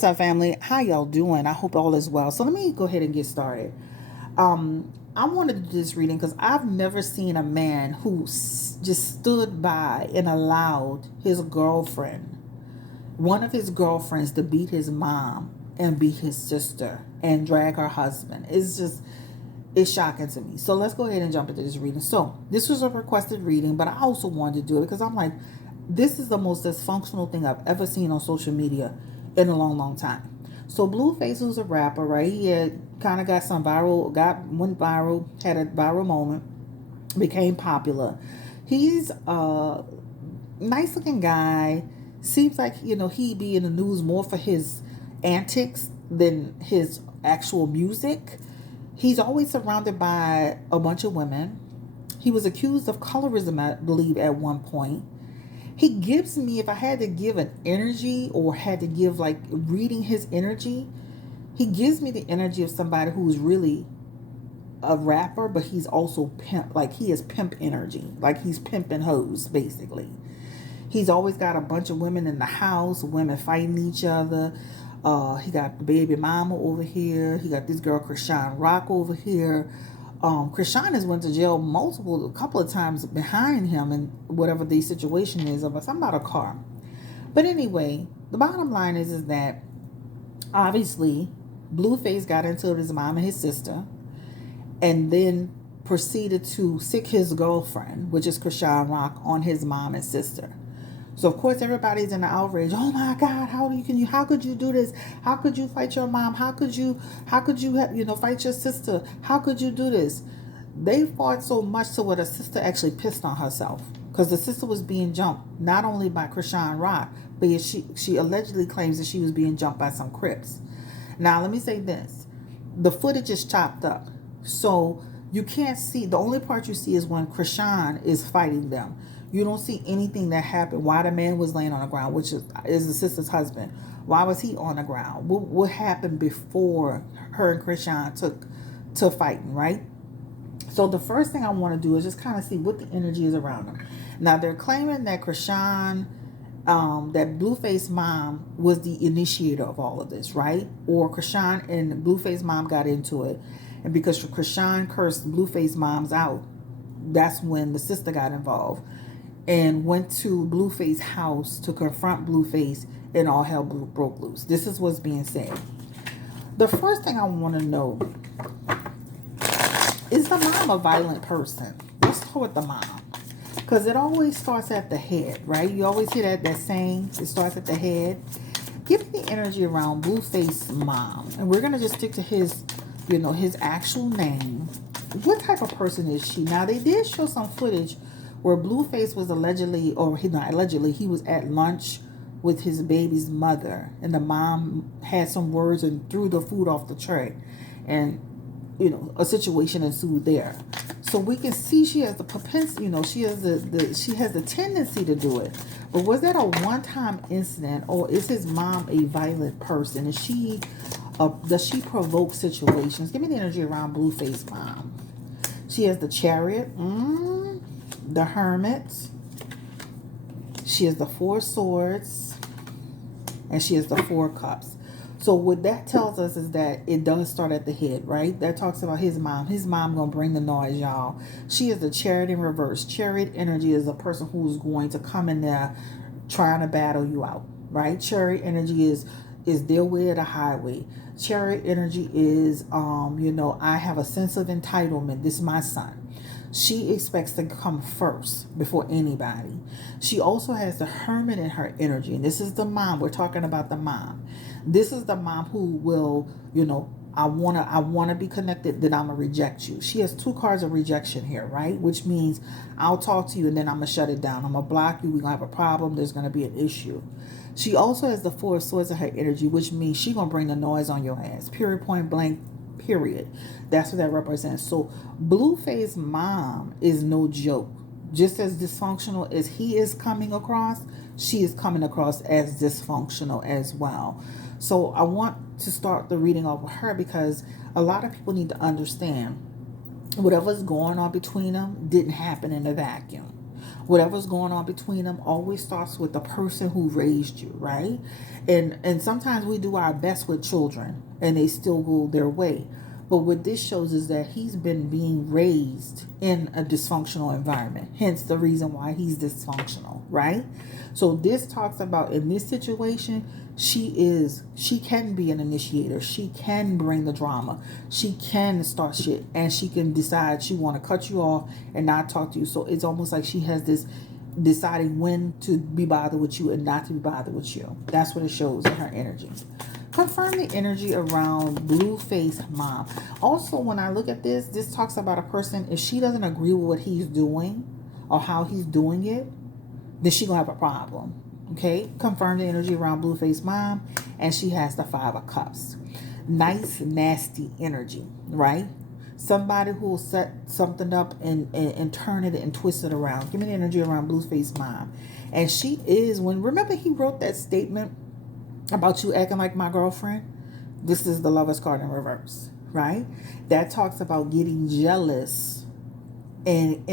What's up, family? How y'all doing? I hope all is well. So let me go ahead and get started. I wanted to do this reading because I've never seen a man who just stood by and allowed his girlfriend, one of his girlfriends, to beat his mom and beat his sister and drag her husband. It's shocking to me. So let's go ahead and jump into this reading. So this was a requested reading, but I also wanted to do it because I'm like, this is the most dysfunctional thing I've ever seen on social media in a long, long time. So Blueface was a rapper, right? He had kind of got some viral, went viral, had a viral moment, became popular. He's a nice looking guy. Seems like, he'd be in the news more for his antics than his actual music. He's always surrounded by a bunch of women. He was accused of colorism, I believe, at one point. He gives me, if I had to give an energy or had to give like reading his energy, he gives me the energy of somebody who's really a rapper, but he's also pimp. Like he is pimp energy. Like he's pimping hoes, basically. He's always got a bunch of women in the house, women fighting each other. He got the baby mama over here. He got this girl Chrisean Rock over here. Chrisean has went to jail a couple of times behind him, and whatever the situation is of something about a car. But anyway, the bottom line is that obviously Blueface got into it with his mom and his sister, and then proceeded to sick his girlfriend, which is Chrisean Rock, on his mom and sister. So of course everybody's in the outrage. Oh my God, how could you do this? How could you fight your mom? How could you fight your sister? How could you do this? They fought so much to where the sister actually pissed on herself because the sister was being jumped not only by Chrisean Rock, but she allegedly claims that she was being jumped by some Crips. Now let me say this: the footage is chopped up, so you can't see. The only part you see is when Chrisean is fighting them. You don't see anything that happened. Why the man was laying on the ground, which is the sister's husband. Why was he on the ground? What happened before her and Chrisean took to fighting, right? So the first thing I want to do is just kind of see what the energy is around them. Now they're claiming that Chrisean, that Blueface mom was the initiator of all of this, right? Or Chrisean and Blueface mom got into it, and because Chrisean cursed Blueface moms out, that's when the sister got involved and went to Blueface's house to confront Blueface, and all hell broke loose. This is what's being said. The first thing I want to know is the mom a violent person? Let's start with the mom. Because it always starts at the head, right? You always hear that saying, it starts at the head. Give me the energy around Blueface mom. And we're going to just stick to his actual name. What type of person is she? Now, they did show some footage where Blueface was allegedly, or he not allegedly, he was at lunch with his baby's mother, and the mom had some words and threw the food off the tray, and a situation ensued there. So we can see she has the propensity, she has the tendency to do it. But was that a one-time incident, or is his mom a violent person? Is she does she provoke situations? Give me the energy around Blueface mom. She has the Chariot, the Hermit. She has the Four Swords, and she has the Four Cups. So what that tells us is that it does start at the head, right? That talks about his mom. His mom gonna bring the noise, y'all. She is the Chariot in reverse. Chariot energy is a person who's going to come in there trying to battle you out, right? Chariot energy is their way or the highway. Chariot energy is, I have a sense of entitlement. This is my son. She expects to come first before anybody. She also has the Hermit in her energy. And this is the mom. We're talking about the mom. This is the mom who will, I wanna be connected, then I'm gonna reject you. She has two cards of rejection here, right? Which means I'll talk to you and then I'm gonna shut it down. I'm gonna block you. We're gonna have a problem. There's gonna be an issue. She also has the Four Swords in her energy, which means she's gonna bring the noise on your ass. Period, point blank, period. That's what that represents. So Blueface mom is no joke. Just as dysfunctional as he is coming across, she is coming across as dysfunctional as well. So I want to start the reading off with her because a lot of people need to understand whatever's going on between them didn't happen in a vacuum. Whatever's going on between them always starts with the person who raised you, right? And sometimes we do our best with children and they still go their way. But what this shows is that he's been being raised in a dysfunctional environment. Hence the reason why he's dysfunctional, right? So this talks about in this situation, she can be an initiator. She can bring the drama. She can start shit and she can decide she want to cut you off and not talk to you. So it's almost like she has this deciding when to be bothered with you and not to be bothered with you. That's what it shows in her energy. Confirm the energy around Blueface mom. Also, when I look at this talks about a person, if she doesn't agree with what he's doing or how he's doing it, then she gonna have a problem. Okay? Confirm the energy around Blueface mom, and she has the 5 of Cups. Nice, nasty energy, right? Somebody who will set something up and turn it and twist it around. Give me the energy around Blueface mom. And she is, remember he wrote that statement about you acting like my girlfriend? This is the Lover's card in reverse, right? That talks about getting jealous and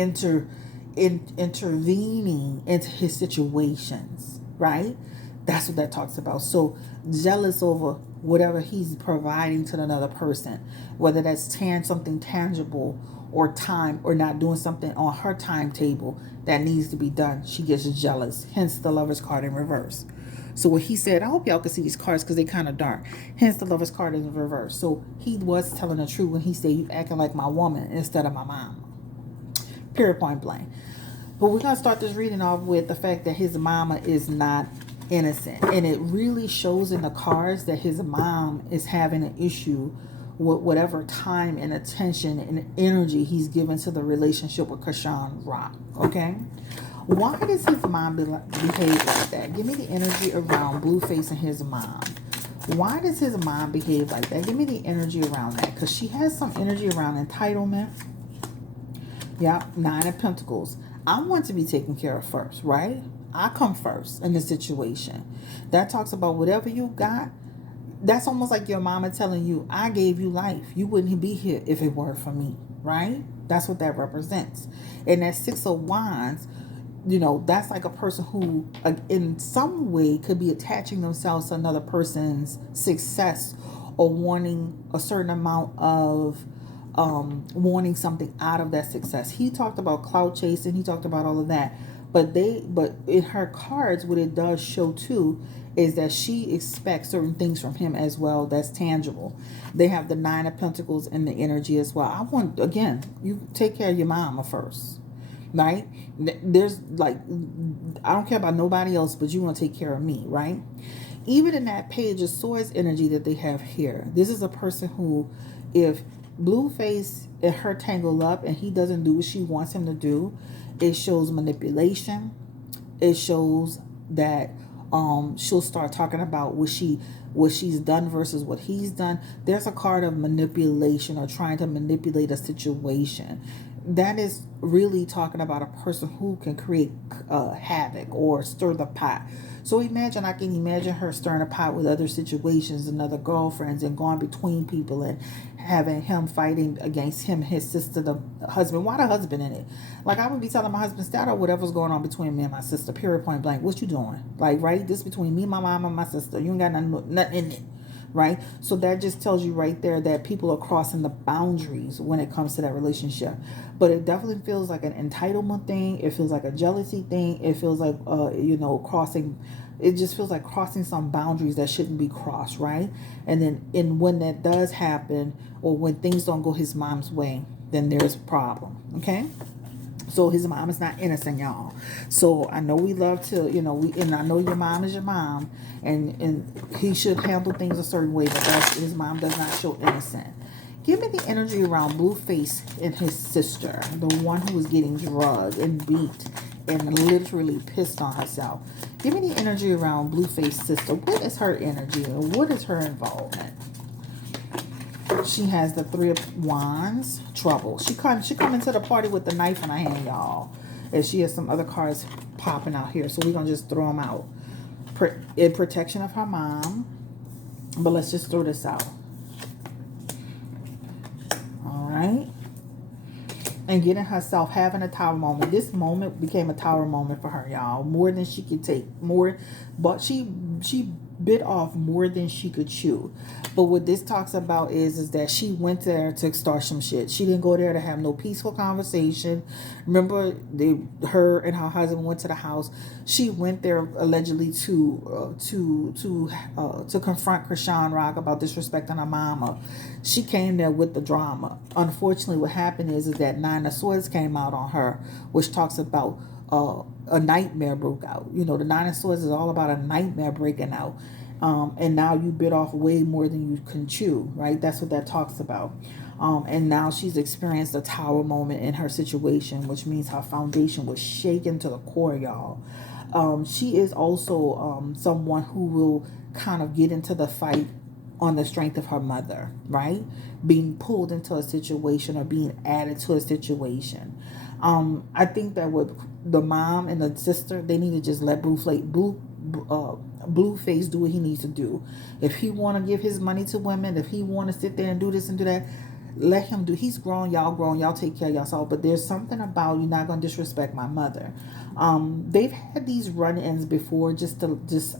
intervening into his situations, right? That's what that talks about. So jealous over whatever he's providing to another person, whether that's something tangible or time, or not doing something on her timetable that needs to be done. She gets jealous. Hence the Lover's card in reverse. So what he said, I hope y'all can see these cards because they kind of dark. Hence the Lover's card is in reverse. So he was telling the truth when he said, you acting like my woman instead of my mom. Period, point blank. But we're going to start this reading off with the fact that his mama is not innocent. And it really shows in the cards that his mom is having an issue with whatever time and attention and energy he's given to the relationship with Chrisean Rock. Okay? Why does his mom behave like that? Give me the energy around Blueface and his mom. Why does his mom behave like that? Give me the energy around that. Because she has some energy around entitlement. Yeah, 9 of Pentacles. I want to be taken care of first, right? I come first in the situation. That talks about whatever you got. That's almost like your mama telling you, I gave you life. You wouldn't be here if it weren't for me, right? That's what that represents. And that 6 of Wands, that's like a person who in some way could be attaching themselves to another person's success or wanting a certain amount of wanting something out of that success. He talked about clout chasing. He talked about all of that. But in her cards, what it does show too is that she expects certain things from him as well that's tangible. They have the 9 of Pentacles in the energy as well. I want, again, you take care of your mama first. Right? There's like, I don't care about nobody else, but you want to take care of me, right? Even in that Page of Swords energy that they have here, this is a person who, if Blueface and her tangle up and he doesn't do what she wants him to do, it shows manipulation. It shows that she'll start talking about what she's done versus what he's done. There's a card of manipulation or trying to manipulate a situation. That is really talking about a person who can create havoc or stir the pot. So I can imagine her stirring a pot with other situations and other girlfriends and going between people and having him fighting against him, his sister, the husband. Why the husband in it? Like, I would be telling my husband, start out whatever's going on between me and my sister, period, point blank. What you doing? Like, right? This between me, my mom, and my sister. You ain't got nothing in it. Right? So that just tells you right there that people are crossing the boundaries when it comes to that relationship. But it definitely feels like an entitlement thing. It feels like a jealousy thing. It feels like, crossing. It just feels like crossing some boundaries that shouldn't be crossed, right? And then when that does happen, or when things don't go his mom's way, then there's a problem, okay? So his mom is not innocent, y'all. So I know we love to, and I know your mom is your mom, and he should handle things a certain way, but his mom does not show innocent. Give me the energy around Blueface and his sister, the one who was getting drugged and beat and literally pissed on herself. Give me the energy around Blueface's sister. What is her energy and what is her involvement? She has the 3 of Wands, trouble. She come into the party with the knife in her hand, y'all. And she has some other cards popping out here. So we're going to just throw them out. In protection of her mom. But let's just throw this out. All right. and getting herself having a tower moment. This moment became a tower moment for her, y'all. More than she could take. More, but she bit off more than she could chew. But what this talks about is that she went there to start some shit. She didn't go there to have no peaceful conversation. Remember, her and her husband went to the house. She went there allegedly to confront Chrisean Rock about disrespecting her mama. She came there with the drama. Unfortunately, what happened is that Nine of Swords came out on her, which talks about a nightmare broke out. You know, the Nine of Swords is all about a nightmare breaking out. And now you bit off way more than you can chew, right? That's what that talks about. And now she's experienced a tower moment in her situation, which means her foundation was shaken to the core, y'all. She is also someone who will kind of get into the fight on the strength of her mother, right? Being pulled into a situation or being added to a situation. I think that with the mom and the sister, they need to just let Blueface do what he needs to do. If he want to give his money to women, if he want to sit there and do this and do that, let him do. He's grown, y'all take care of yourself. But there's something about you're not gonna disrespect my mother. They've had these run-ins before. Just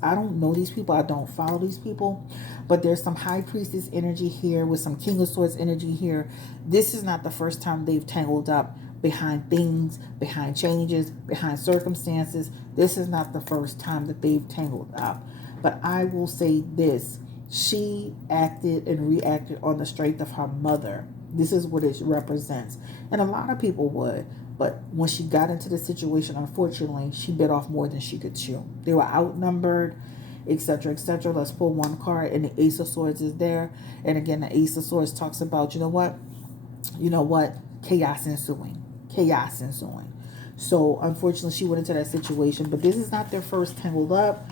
I don't know these people. I don't follow these people. But there's some high priestess energy here with some king of swords energy here. This is not the first time they've tangled up behind things, behind changes, behind circumstances. This is not the first time that they've tangled up. But I will say this. She acted and reacted on the strength of her mother. This is what it represents. And a lot of people would. But when she got into the situation, unfortunately, she bit off more than she could chew. They were outnumbered, etc., etc. Let's pull one card, and the Ace of Swords is there. And again, the Ace of Swords talks about, you know what? Chaos ensuing. Chaos ensuing. So, unfortunately, she went into that situation. But this is not their first tangled up.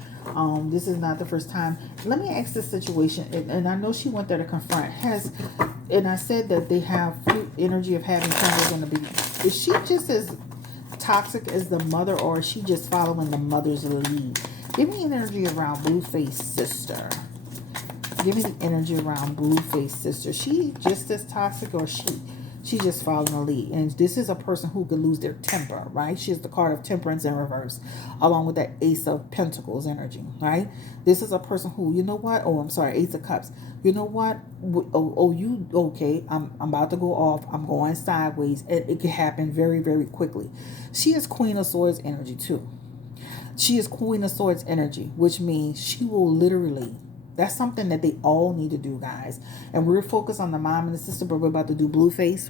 This is not the first time. Let me ask this situation, and I know she went there to confront. And I said that they have energy of having children going to be. Is she just as toxic as the mother, or is she just following the mother's lead? Give me energy around Blueface sister. Give me the energy around Blueface sister. She just as toxic, or she just following the lead? And this is a person who could lose their temper, right? She has the card of temperance in reverse, along with that Ace of Pentacles energy, right? This is a person who, you know what? Oh, I'm sorry, Ace of Cups. You know what? You okay? I'm about to go off. I'm going sideways. It could happen very, very quickly. She is Queen of Swords energy too. She is Queen of Swords energy, which means she will literally. That's something that they all need to do, guys. And we're focused on the mom and the sister, but we're about to do Blueface.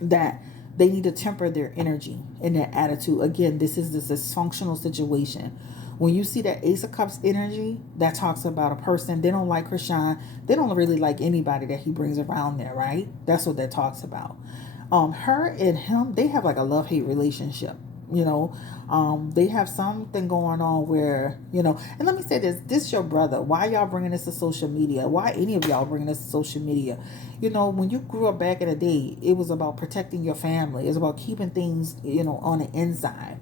That they need to temper their energy and their attitude. Again, this is this dysfunctional situation. When you see that Ace of Cups energy, that talks about a person. They don't like Chrisean. They don't really like anybody that he brings around there, right? That's what that talks about. Her and him, they have like a love-hate relationship. They have something going on where, and let me say this your brother. Why y'all bringing this to social media? Why any of y'all bringing this to social media? When you grew up back in the day, it was about protecting your family. It's about keeping things, on the inside.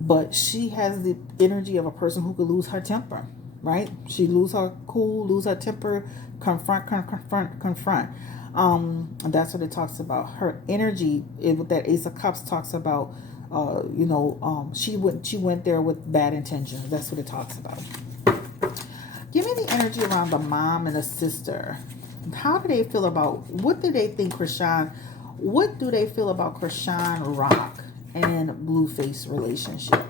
But she has the energy of a person who could lose her temper, right? She lose her cool, lose her temper, confront. That's what it talks about. Her energy with that Ace of Cups talks about. She went there with bad intentions. That's what it talks about. Give me the energy around the mom and the sister. How do they feel about, what do they think Chrisean, what do they feel about Chrisean Rock and Blueface relationship?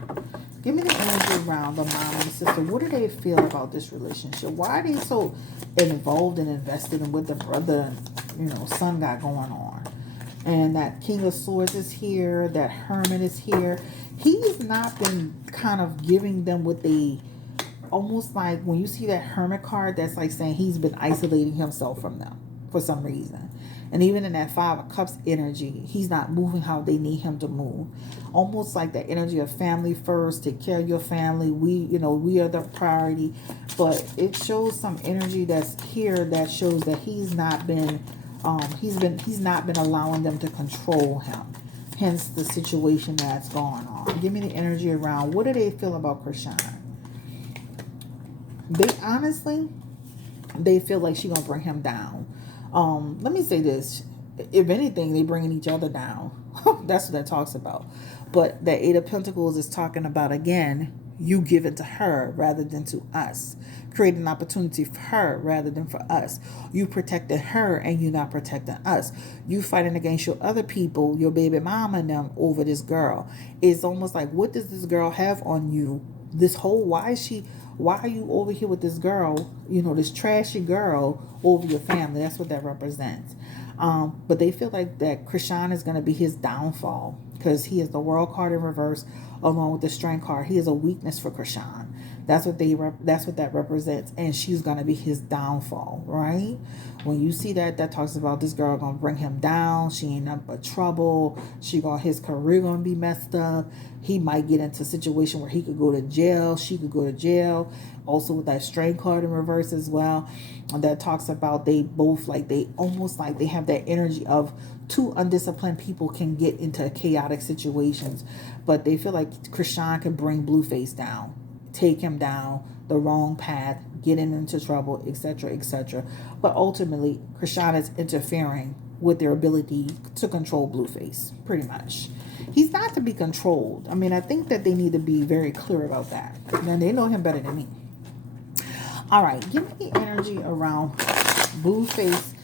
Give me the energy around the mom and the sister. What do they feel about this relationship? Why are they so involved and invested in what the brother and, son got going on? And that King of Swords is here. That Hermit is here. He's not been kind of giving them what they, almost like when you see that Hermit card, that's like saying he's been isolating himself from them for some reason. And even in that Five of Cups energy, he's not moving how they need him to move. Almost like that energy of family first, take care of your family. We are the priority. But it shows some energy that's here that shows that he's not been allowing them to control him. Hence the situation that's going on. Give me the energy around, what do they feel about Chrisean? They feel like she's gonna bring him down. Let me say this. If anything, they bringing each other down. That's what that talks about. But that Eight of Pentacles is talking about, again, you give it to her rather than to us. Create an opportunity for her rather than for us. You protected her and you not protecting us. You fighting against your other people, your baby mama and them, over this girl. It's almost like, what does this girl have on you? This whole, why are you over here with this girl, this trashy girl over your family? That's what that represents. But they feel like that Chrisean is going to be his downfall, because he is the World card in reverse along with the Strength card. He is a weakness for Chrisean. That's what that represents, and she's gonna be his downfall, right? When you see that, that talks about this girl gonna bring him down. She ain't nothing but trouble. His career gonna be messed up. He might get into a situation where he could go to jail. She could go to jail. Also with that Strength card in reverse as well, and that talks about they both they have that energy of two undisciplined people can get into chaotic situations, but they feel like Chrisean can bring Blueface down, take him down the wrong path, getting into trouble, etc., etc. But ultimately, Chrisean is interfering with their ability to control Blueface, pretty much. He's not to be controlled. I mean, I think that they need to be very clear about that. And they know him better than me. All right, give me the energy around Blueface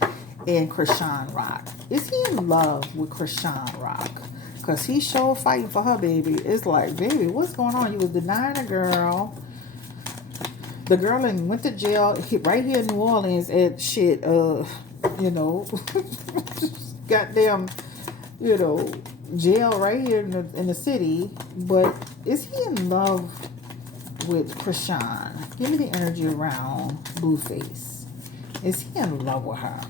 and Chrisean Rock. Is he in love with Chrisean Rock? Because he's sure fighting for her, baby. It's like, baby, what's going on? You was denying a girl. The girl went to jail right here in New Orleans at shit, goddamn, jail right here in the city. But is he in love with Chrisean? Give me the energy around Blueface. Is he in love with her?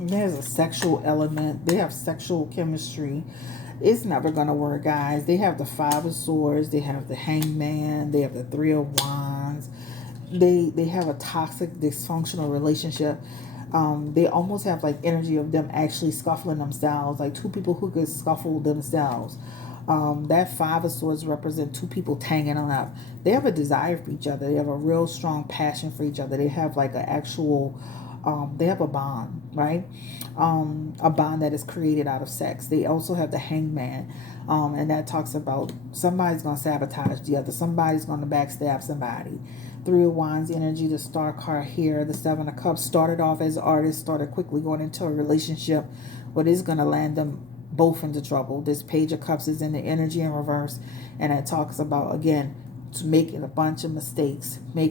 There's a sexual element. They have sexual chemistry. It's never going to work, guys. They have the Five of Swords. They have the Hangman. They have the Three of Wands. They have a toxic, dysfunctional relationship. They almost have energy of them actually scuffling themselves, like two people who could scuffle themselves. That Five of Swords represent two people tangling up. They have a desire for each other. They have a real strong passion for each other. They have an actual, they have a bond, right? A bond that is created out of sex. They also have the Hangman, and that talks about somebody's going to sabotage the other. Somebody's going to backstab somebody. Three of Wands energy, the Star card here. The Seven of Cups started off as artists, started quickly going into a relationship, but is going to land them both into trouble. This Page of Cups is in the energy in reverse, and it talks about, again, making a bunch of mistakes. I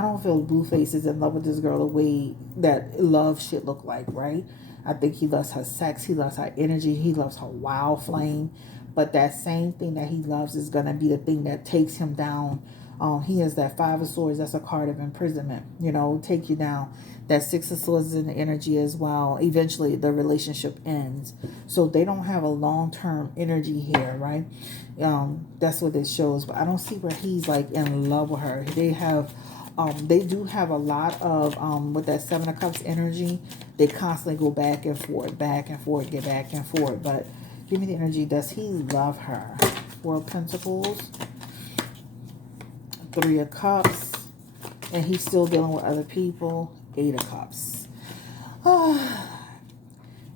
don't feel Blueface is in love with this girl the way that love should look like, right? I think he loves her sex, he loves her energy, he loves her wild flame. But that same thing that he loves is going to be the thing that takes him down. He has that Five of Swords, that's a card of imprisonment, take you down. That Six of Swords is in the energy as well. Eventually, the relationship ends. So they don't have a long-term energy here, right? That's what it shows. But I don't see where he's in love with her. They do have a lot of, with that Seven of Cups energy, they constantly go back and forth, get back and forth. But give me the energy. Does he love her? Four of Pentacles, Three of Cups, and he's still dealing with other people. Eight of Cups.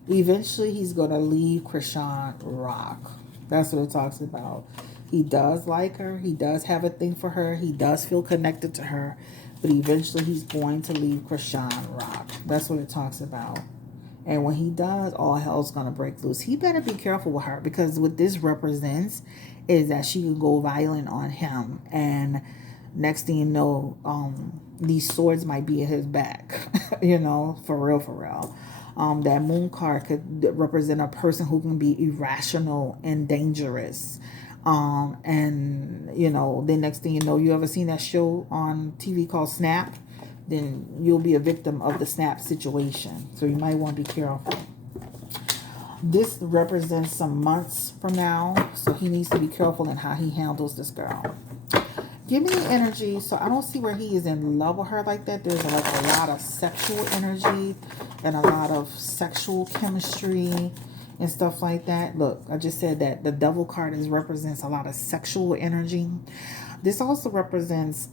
Eventually, he's going to leave Chrisean Rock. That's what it talks about. He does like her. He does have a thing for her. He does feel connected to her. But eventually, he's going to leave Chrisean Rock. That's what it talks about. And when he does, all hell's going to break loose. He better be careful with her, because what this represents is that she can go violent on him. And next thing you know, these swords might be in his back, for real. That Moon card could represent a person who can be irrational and dangerous. And, the next thing you know, you ever seen that show on TV called Snap? Then you'll be a victim of the Snap situation. So you might want to be careful. This represents some months from now, so he needs to be careful in how he handles this girl. Give me the energy. So I don't see where he is in love with her like that. There's a lot of sexual energy and a lot of sexual chemistry and stuff like that. Look, I just said that the devil card represents a lot of sexual energy. This also represents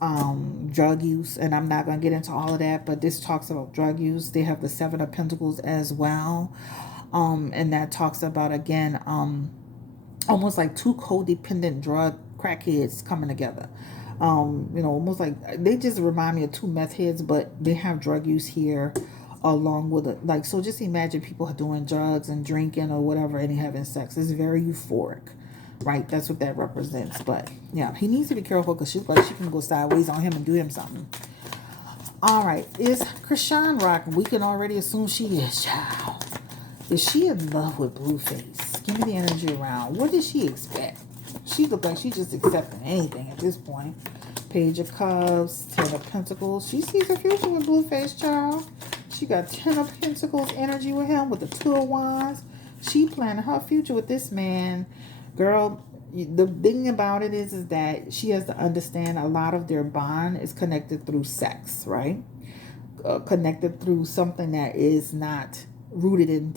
drug use, and I'm not going to get into all of that, but this talks about drug use. They have the Seven of Pentacles as well. And that talks about, again, almost like two codependent drug crackheads coming together. Almost like they just remind me of two meth heads, but they have drug use here along with it. Like, so just imagine people doing drugs and drinking or whatever and having sex. It's very euphoric, right? That's what that represents. But yeah, he needs to be careful because she's like, she can go sideways on him and do him something. All right, is Chrisean rocking? We can already assume she is, child. Is she in love with Blueface? Give me the energy around. What does she expect? She looks like she's just accepting anything at this point. Page of Cups, Ten of Pentacles. She sees a future with Blueface, child. She got 10 of Pentacles energy with him with the 2 of Wands. She planning her future with this man. Girl, the thing about it is that she has to understand a lot of their bond is connected through sex, right? Connected through something that is not rooted in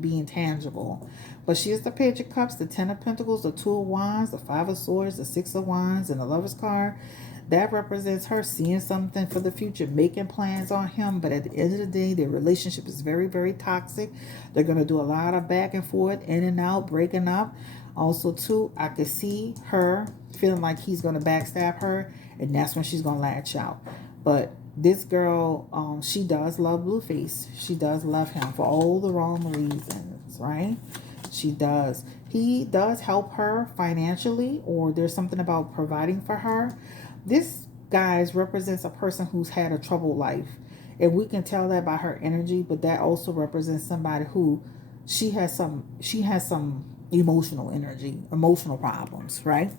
being tangible. But she is the Page of Cups, the 10 of Pentacles, the 2 of Wands, the 5 of Swords, the 6 of Wands, and the Lover's card. That represents her seeing something for the future, making plans on him. But at the end of the day, their relationship is very, very toxic. They're going to do a lot of back and forth, in and out, breaking up. Also, too, I could see her feeling like he's going to backstab her, and that's when she's going to latch out. But this girl, she does love Blueface. She does love him for all the wrong reasons, right? She does. He does help her financially, or there's something about providing for her. This, guys, represents a person who's had a troubled life. And we can tell that by her energy, but that also represents somebody who she has some emotional energy, emotional problems, right?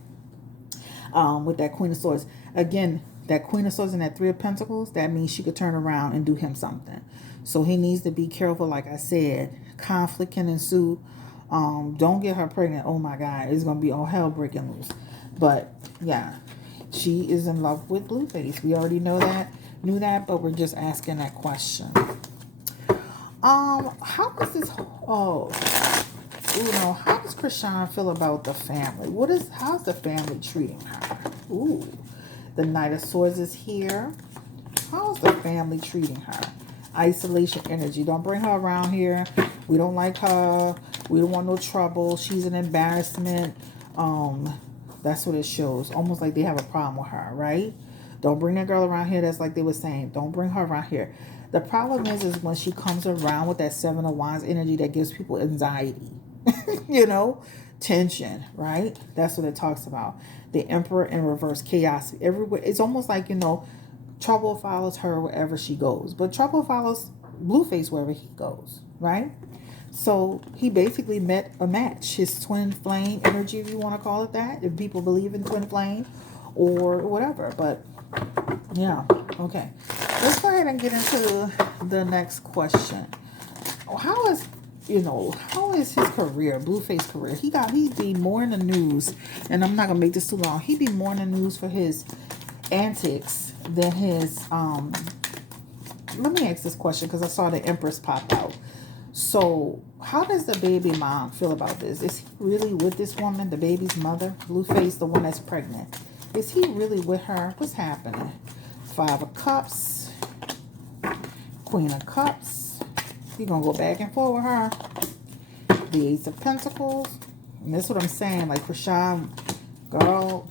With that Queen of Swords. Again, that Queen of Swords and that 3 of Pentacles, that means she could turn around and do him something. So he needs to be careful. Like I said, conflict can ensue. Don't get her pregnant. Oh my God, it's going to be all hell breaking loose. But yeah, she is in love with Blueface. We already knew that, but we're just asking that question. How does this, how does Chrisean feel about the family? How's the family treating her? Ooh, the Knight of Swords is here. How's the family treating her? Isolation energy. Don't bring her around here. We don't like her. We don't want no trouble. She's an embarrassment. That's what it shows. Almost like they have a problem with her, right? Don't bring that girl around here. That's like they were saying. Don't bring her around here. The problem is when she comes around with that 7 of Wands energy that gives people anxiety. Tension, right? That's what it talks about. The Emperor in reverse, chaos everywhere. It's almost like, trouble follows her wherever she goes. But trouble follows Blueface wherever he goes, right? So he basically met a match. His twin flame energy, if you want to call it that. If people believe in twin flame or whatever. But yeah, okay. Let's go ahead and get into the next question. How is his career, Blueface career? He'd be more in the news, and I'm not gonna make this too long. He'd be more in the news for his antics than his let me ask this question because I saw the Empress pop out. So how does the baby mom feel about this? Is he really with this woman, the baby's mother, Blueface, the one that's pregnant? Is he really with her? What's happening? 5 of Cups, Queen of Cups. He's gonna go back and forth with her. The Ace of Pentacles. And that's what I'm saying. Like, Chrisean, girl.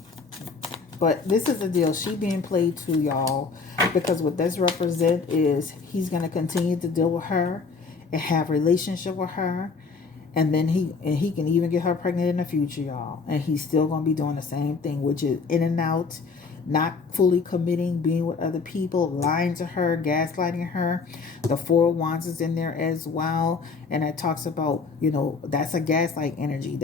But this is the deal. She being played too, y'all. Because what this represents is he's going to continue to deal with her and have a relationship with her. And then he can even get her pregnant in the future, y'all. And he's still going to be doing the same thing, which is in and out, not fully committing, being with other people, lying to her, gaslighting her. The 4 of Wands is in there as well. And it talks about, that's a gaslight energy.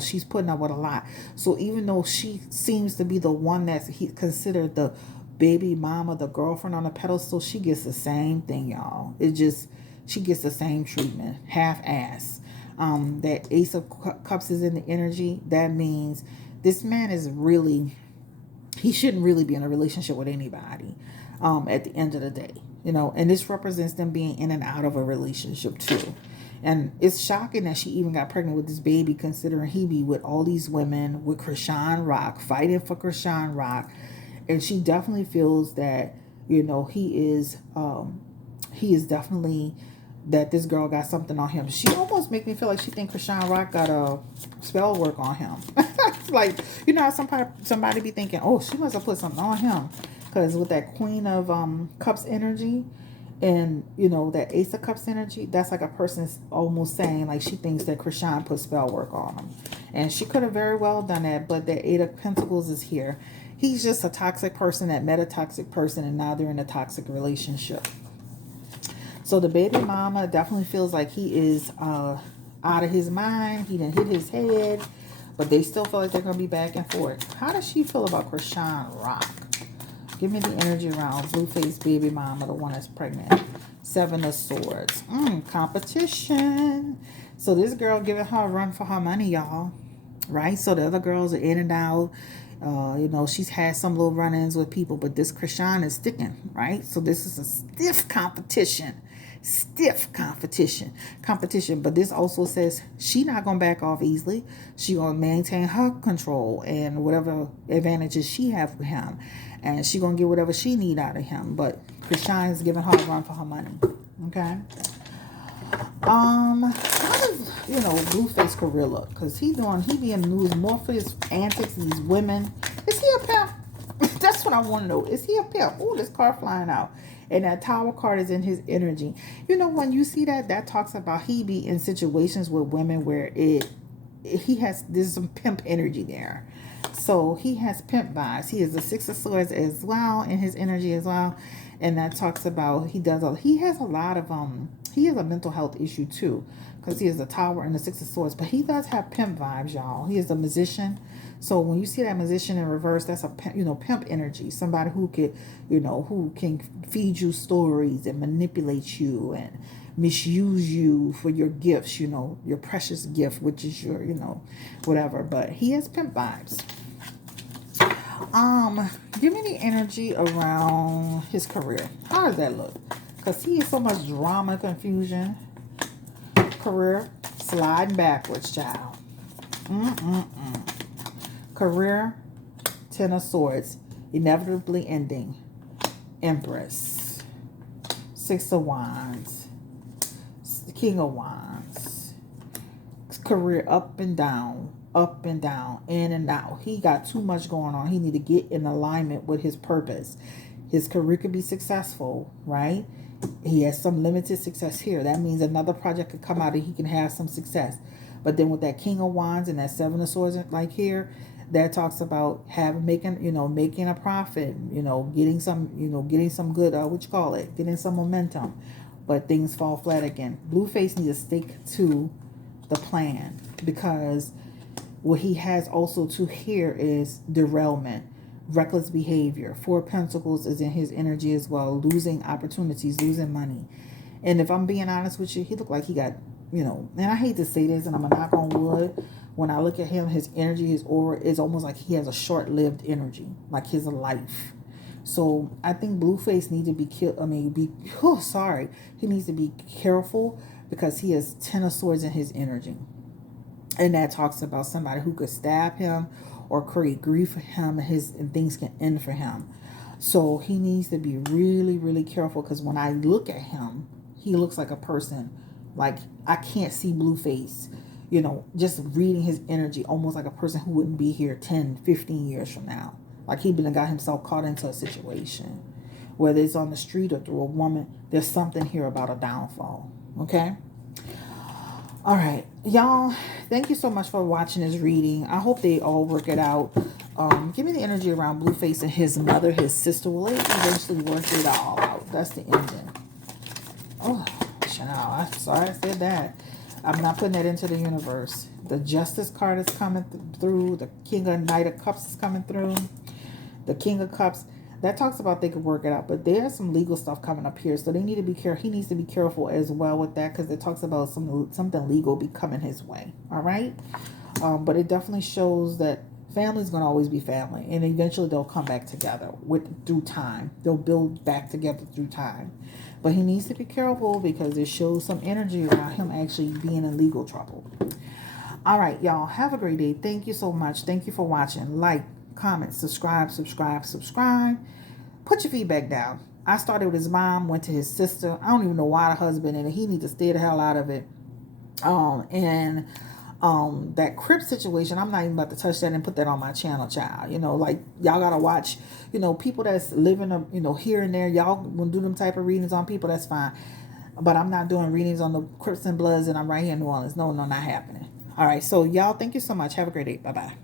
She's putting up with a lot. So even though she seems to be the one that's considered the baby mama, the girlfriend on the pedestal, she gets the same thing, y'all. She gets the same treatment, half-ass. That Ace of Cups is in the energy. That means this man is he shouldn't really be in a relationship with anybody at the end of the day. And this represents them being in and out of a relationship too. And it's shocking that she even got pregnant with this baby, considering he be with all these women, with Chrisean Rock, fighting for Chrisean Rock. And she definitely feels that, he is definitely, that this girl got something on him. She almost make me feel like she think Chrisean Rock got a spell work on him. Like, somebody be thinking, oh, she must have put something on him. Because with that Queen of Cups energy, and that Ace of Cups energy, that's like a person's almost saying like she thinks that Chrisean put spell work on him. And she could have very well done that, but the Eight of Pentacles is here. He's just a toxic person that met a toxic person, and now they're in a toxic relationship. So the baby mama definitely feels like he is out of his mind. He didn't hit his head, but they still feel like they're going to be back and forth. How does she feel about Chrisean Rock? Give me the energy around Blueface baby mama, the one that's pregnant. Seven of Swords. Competition. So this girl giving her a run for her money, y'all. Right? So the other girls are in and out. She's had some little run-ins with people, but this Chrisean is sticking, right? So this is a stiff competition. But this also says she not gonna back off easily. She gonna maintain her control and whatever advantages she have with him, and she gonna get whatever she need out of him. But Chrisean is giving her a run for her money. Okay. How does Blueface career look? Because he be in the news more for his antics, these women. Is he a pimp? That's what I want to know. Is he a pimp? Oh, this card flying out. And that Tower card is in his energy. When you see that talks about he be in situations with women where there's some pimp energy there. So he has pimp vibes. He is the Six of Swords as well in his energy as well. And that talks about he has a mental health issue too, because he has the Tower and the Six of Swords. But he does have pimp vibes, y'all. He is a musician. So when you see that musician in reverse, that's a pimp energy. Somebody who can feed you stories and manipulate you and misuse you for your gifts, your precious gift, which is your, whatever. But he has pimp vibes. Give me the energy around his career. How does that look? Because he has so much drama, confusion. Career, sliding backwards, child. Career, Ten of Swords, inevitably ending. Empress. Six of Wands. King of Wands. Career up and down, in and out. He got too much going on. He need to get in alignment with his purpose. His career could be successful, right? He has some limited success here. That means another project could come out and he can have some success. But then with that King of Wands and that Seven of Swords, like here, that talks about making a profit, getting some good, getting some momentum. But things fall flat again. Blueface needs to stick to the plan, because what he has also to here is derailment, reckless behavior. Four of Pentacles is in his energy as well, losing opportunities, losing money. And if I'm being honest with you, he looked like he got, and I hate to say this, and I'm a knock on wood, when I look at him, his energy, his aura is almost like he has a short-lived energy, like his life. So I think Blueface needs to be he needs to be careful, because he has Ten of Swords in his energy. And that talks about somebody who could stab him or create grief for him, and things can end for him. So he needs to be really, really careful, because when I look at him, he looks like a person, like I can't see Blueface, just reading his energy, almost like a person who wouldn't be here 10, 15 years from now. Like he got himself caught into a situation, whether it's on the street or through a woman. There's something here about a downfall. Okay. All right, y'all, thank you so much for watching this reading. I hope they all work it out. Give me the energy around Blueface and his mother, his sister. Will it eventually work it all out? That's the ending. Oh, child, I'm sorry I said that. I'm not putting that into the universe. The Justice card is coming through. The King of Knight of Cups is coming through. The King of Cups. That talks about they could work it out, but there's some legal stuff coming up here, so they need to be careful. He needs to be careful as well with that, because it talks about something legal be coming his way. All right, but it definitely shows that Family's gonna always be family, and eventually they'll come back together through time. They'll build back together through time. But he needs to be careful because it shows some energy around him actually being in legal trouble. All right, y'all. Have a great day. Thank you so much. Thank you for watching. Like, comment, subscribe, subscribe, subscribe. Put your feedback down. I started with his mom, went to his sister. I don't even know why the husband, and he needs to stay the hell out of it. And that Crip situation, I'm not even about to touch that and put that on my channel, child. Like, y'all gotta watch, people that's living, here and there. Y'all want to do them type of readings on people, that's fine. But I'm not doing readings on the Crips and Bloods, and I'm right here in New Orleans. No, not happening. All right, so y'all, thank you so much. Have a great day. Bye-bye.